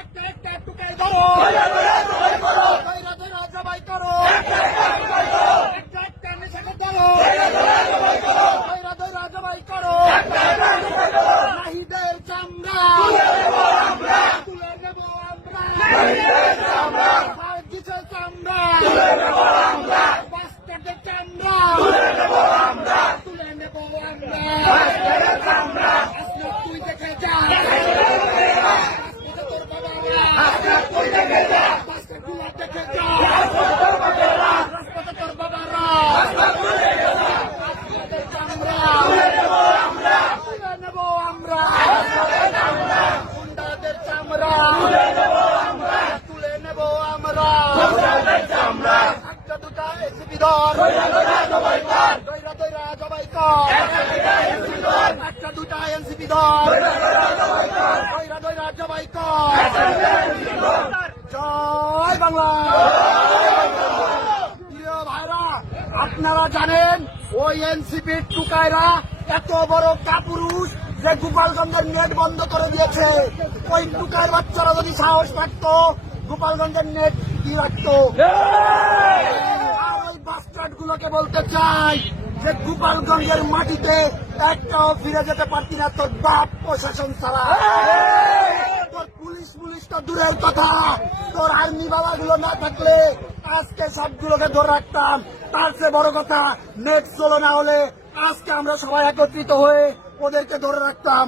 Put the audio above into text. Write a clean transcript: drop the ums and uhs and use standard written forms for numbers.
একটা একটা টুকাই ধরো, ধৈরা ধৈরা জবাই করো, একটা একটা নেশাকে ধরো, ধৈরা ধৈরা জবাই করো, নাহিদের চামড়া তুলে নেব আমরা, সার্জিসের চামড়া, বাস্টারদের চামড়া তুলে নেব আমরা। আসলে তুই দেখে যা, তোর বাবারা বাস্টারগুলো দেখে যা, রাজপথে তোর বাবারা বাস্টারদের চামড়া তুলে নেব আমরা, গুন্ডাদের চামড়া তুলে নেব আমরা, একটা দুটা এসিপি ধর, দৈরা দৈরা জবাই কর, একটা দুটা এনসিপি ধর, দৈরা দৈরা জবাই কর। জয় বাংলা। প্রিয় ভাইরা, আপনারা জানেন ওই এনসিপির টুকাইরা এত বড় কাপুরুষ যে গোপালগঞ্জের নেট বন্ধ করে দিয়েছে। ওই টুকাইর বাচ্চারা যদি সাহস পারত গোপালগঞ্জের নেট কি রাখত। আর ওই বাস্টার্ড গুলোকে বলতে চাই যে গোপালগঞ্জের মাটিতে একটাও ফিরে যেতে পারতি না তোর বাপ প্রশাসন ছাড়া। তোর পুলিশ তো দূরের কথা, তোর আর্মি বাবা গুলো না থাকলে আজকে সবগুলোকে ধরে রাখতাম। তার চেয়ে বড় কথা, নেট চলো না হলে আজকে আমরা সবাই একত্রিত হয়ে ওদেরকে ধরে রাখতাম।